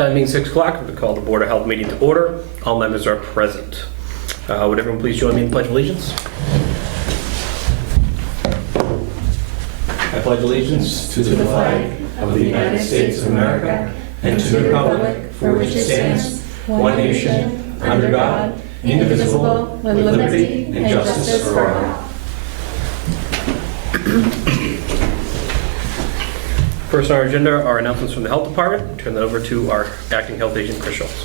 Time being 6 o'clock, we call the Board of Health meeting to order. All members are present. Would everyone please join me in the Pledge of Allegiance? I pledge allegiance to the flag of the United States of America and to the republic for which it stands, one nation, under God, indivisible, with liberty and justice for all. First on our agenda are announcements from the Health Department. Turn that over to our Acting Health Agent, Chris Schultz.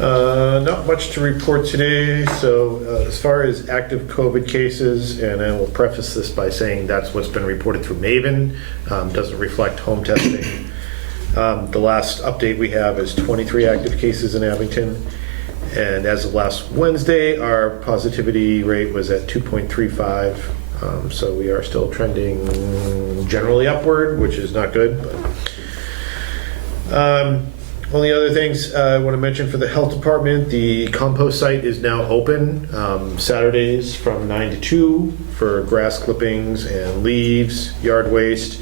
Not much to report today. So as far as active COVID cases, and I will preface this by saying that's what's been reported through Maven, doesn't reflect home testing. The last update we have is 23 active cases in Abington. And as of last Wednesday, our positivity rate was at 2.35. So we are still trending generally upward, which is not good. But, only other things I want to mention for the health department, the compost site is now open Saturdays from 9 to 2 for grass clippings and leaves, yard waste,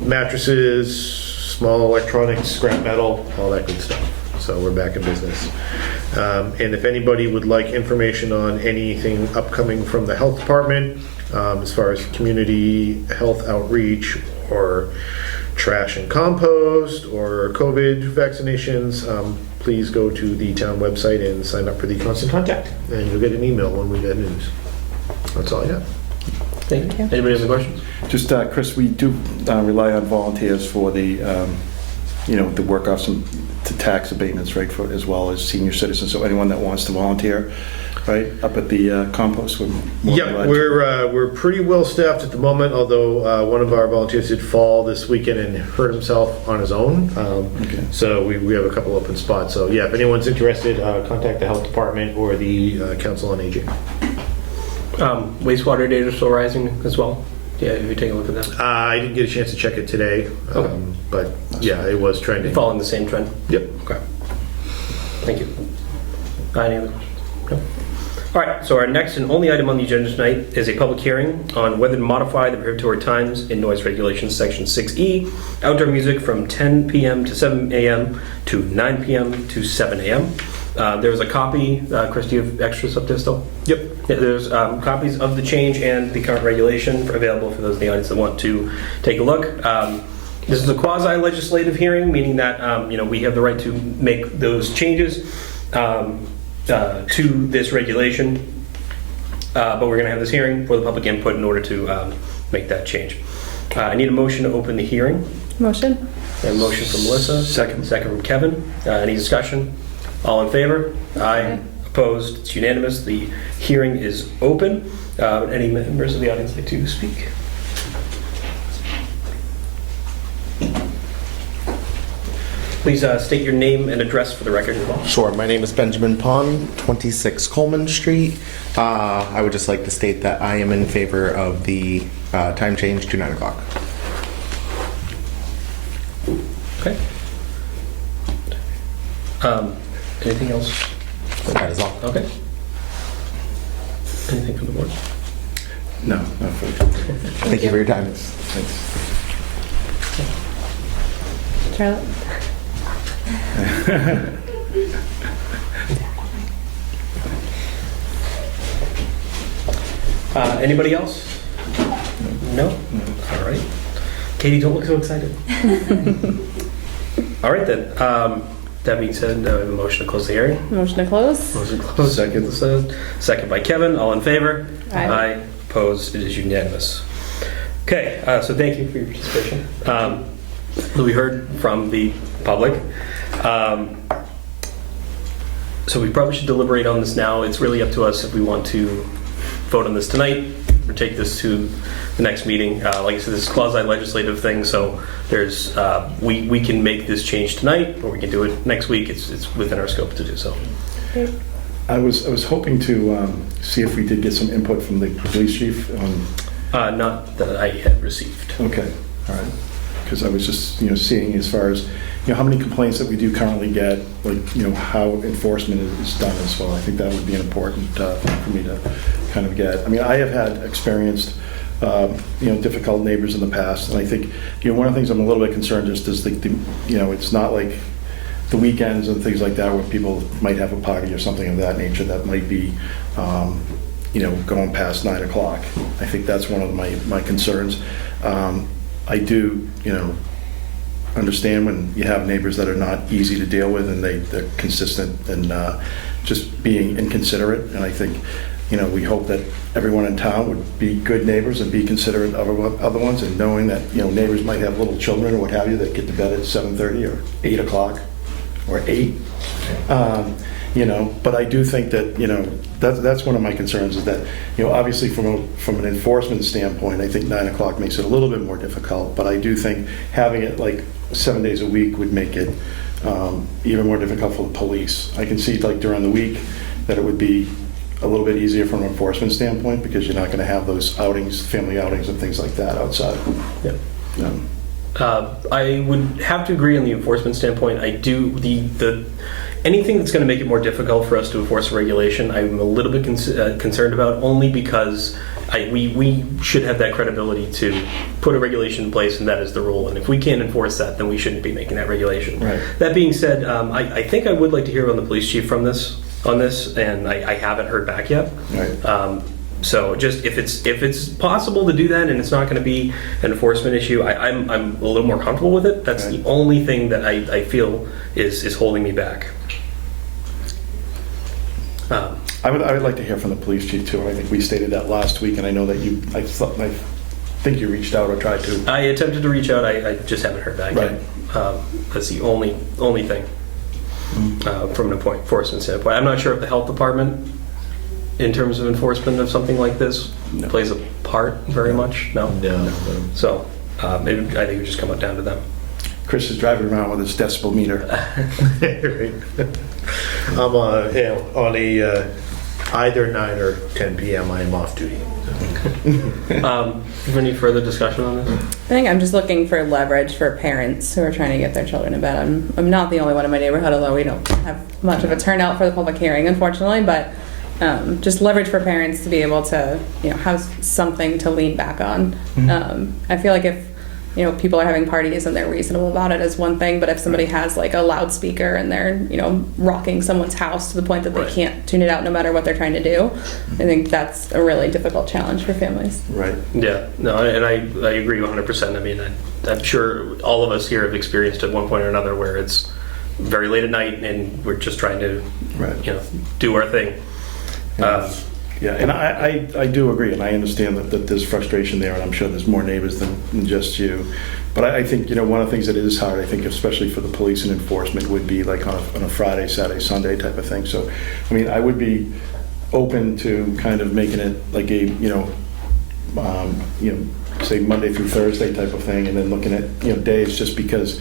mattresses, small electronics, scrap metal, all that good stuff. So we're back in business. And if anybody would like information on anything upcoming from the health department, as far as community health outreach or trash and compost or COVID vaccinations, please go to the town website and sign up for the constant contact, and you'll get an email when we get news. That's all I got. Thank you. Anybody have any questions? Just, Chris, we do rely on volunteers for the, the work off some to tax abatements, right, for as well as senior citizens. So anyone that wants to volunteer, right, up at the compost. Yeah, we're pretty well staffed at the moment, although one of our volunteers did fall this weekend and hurt himself on his own. Okay. So we have a couple open spots. So yeah, if anyone's interested, contact the health department or the Council on Aging. Wastewater data is still rising as well. Yeah, if you take a look at that. I didn't get a chance to check it today, Okay. But yeah, it was trending. Following the same trend? Yep. Okay. Thank you. Any other questions? No? All right, so our next and only item on the agenda tonight is a public hearing on whether to modify the Preventory times in noise regulations section 6E, outdoor music from 10 p.m. to 7 a.m. to 9 p.m. to 7 a.m. There's a copy, Chris, do you have extras up there still? Yep. Yeah, there's copies of the change and the current regulation available for those in the audience that want to take a look. This is a quasi-legislative hearing, meaning that we have the right to make those changes to this regulation, but we're going to have this hearing for the public input in order to make that change. I need a motion to open the hearing. Motion. A motion from Melissa. Second. Second from Kevin. Any discussion? All in favor? Aye. Opposed? It's unanimous. The hearing is open. Any members of the audience like to speak? Please state your name and address for the record as well. Sure. My name is Benjamin Pond, 26 Coleman Street. I would just like to state that I am in favor of the time change to 9 o'clock. Okay. Anything else? That is all. Okay. Anything from the board? No, not for Thank you for your time. Thanks. Charlotte. Anybody else? No? All right. Katie, don't look so excited. All right then. That being said, I have a motion to close the hearing. Motion to close. Motion closed. Second by Kevin. All in favor? Aye. Opposed? It is unanimous. Okay, so thank you for your participation. We heard from the public. So we probably should deliberate on this now. It's really up to us if we want to vote on this tonight or take this to the next meeting. Like I said, this is quasi-legislative thing, so there's we can make this change tonight, or we can do it next week. It's within our scope to do so. I was hoping to see if we did get some input from the police chief on. Not that I had received. Okay, all right. Because I was just seeing as far as how many complaints that we do currently get, like how enforcement is done as well. I think that would be an important thing for me to kind of get. I mean, I have had experienced difficult neighbors in the past. And I think, one of the things I'm a little bit concerned just is it's not like the weekends and things like that where people might have a party or something of that nature that might be, going past 9 o'clock. I think that's one of my concerns. I do, understand when you have neighbors that are not easy to deal with and they're consistent and just being inconsiderate. And I think, we hope that everyone in town would be good neighbors and be considerate of other ones, and knowing that, neighbors might have little children or what have you that get to bed at 7:30 or 8 o'clock or 8. But I do think that, that's one of my concerns is that, obviously from an enforcement standpoint, I think 9 o'clock makes it a little bit more difficult, but I do think having it like 7 days a week would make it even more difficult for the police. I can see like during the week that it would be a little bit easier from an enforcement standpoint because you're not going to have those outings, family outings and things like that outside. Yeah. I would have to agree on the enforcement standpoint. I do the anything that's going to make it more difficult for us to enforce a regulation, I'm a little bit concerned about, only because we should have that credibility to put a regulation in place, and that is the rule. And if we can't enforce that, then we shouldn't be making that regulation. Right. That being said, I think I would like to hear from the police chief on this, and I haven't heard back yet. Right. So just if it's possible to do that and it's not going to be an enforcement issue, I'm a little more comfortable with it. That's the only thing that I feel is holding me back. I would like to hear from the police chief too. I think we stated that last week, and I know that I think you reached out or tried to. I attempted to reach out. I just haven't heard back Right. yet. That's the only thing from an enforcement standpoint. I'm not sure if the health department, in terms of enforcement of something like this, plays a part very much. No. So maybe I think we just come down to them. Chris is driving around with his decibel meter. Right. I'm on a either 9 or 10 p.m. I am off duty. Is there any further discussion on this? I think I'm just looking for leverage for parents who are trying to get their children to bed. I'm not the only one in my neighborhood, although we don't have much of a turnout for the public hearing, unfortunately, but just leverage for parents to be able to, have something to lean back on. I feel like if, people are having parties and they're reasonable about it is one thing, but if somebody has like a loudspeaker and they're, rocking someone's house to the point that they can't tune it out no matter what they're trying to do, I think that's a really difficult challenge for families. Right. Yeah, no, and I agree 100%. I mean, I'm sure all of us here have experienced at one point or another where it's very late at night and we're just trying to, do our thing. Yeah, and I do agree, and I understand that there's frustration there, and I'm sure there's more neighbors than just you. But I think, one of the things that is hard, I think, especially for the police and enforcement, would be like on a Friday, Saturday, Sunday type of thing. So, I mean, I would be open to kind of making it like a, say Monday through Thursday type of thing, and then looking at, days, just because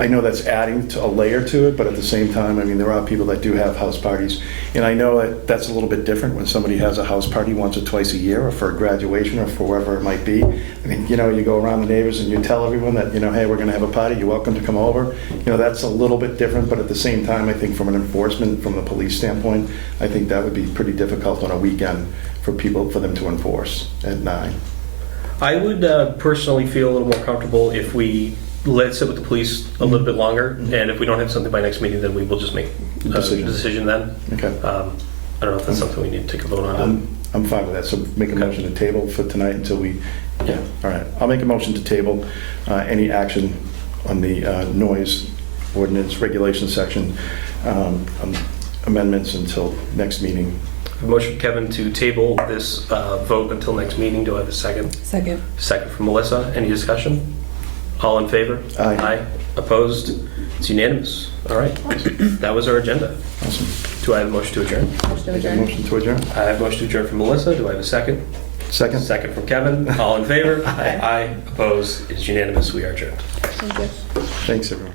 I know that's adding to a layer to it, but at the same time, I mean, there are people that do have house parties. And I know that that's a little bit different when somebody has a house party once or twice a year, or for a graduation, or for wherever it might be. I mean, you go around the neighbors and you tell everyone that, hey, we're gonna have a party, you're welcome to come over. That's a little bit different, but at the same time, I think from an enforcement, from the police standpoint, I think that would be pretty difficult on a weekend for them to enforce at 9. I would personally feel a little more comfortable if we let it sit with the police a little bit longer, and if we don't have something by next meeting, then we will just make a decision then. Okay. I don't know if that's something we need to take a vote on. I'm fine with that, so make a motion to table for tonight until we, all right. I'll make a motion to table any action on the noise ordinance regulation section amendments until next meeting. Motion, Kevin, to table this vote until next meeting. Do I have a second? Second. Second from Melissa. Any discussion? All in favor? Aye. Opposed? It's unanimous. All right. That was our agenda. Awesome. Do I have a motion to adjourn? Motion to Make a adjourn. motion to adjourn. I have a motion to adjourn from Melissa. Do I have a second? Second. Second from Kevin. All in favor? Aye. Opposed? It's unanimous. We are adjourned. Thank you. Thanks, everyone.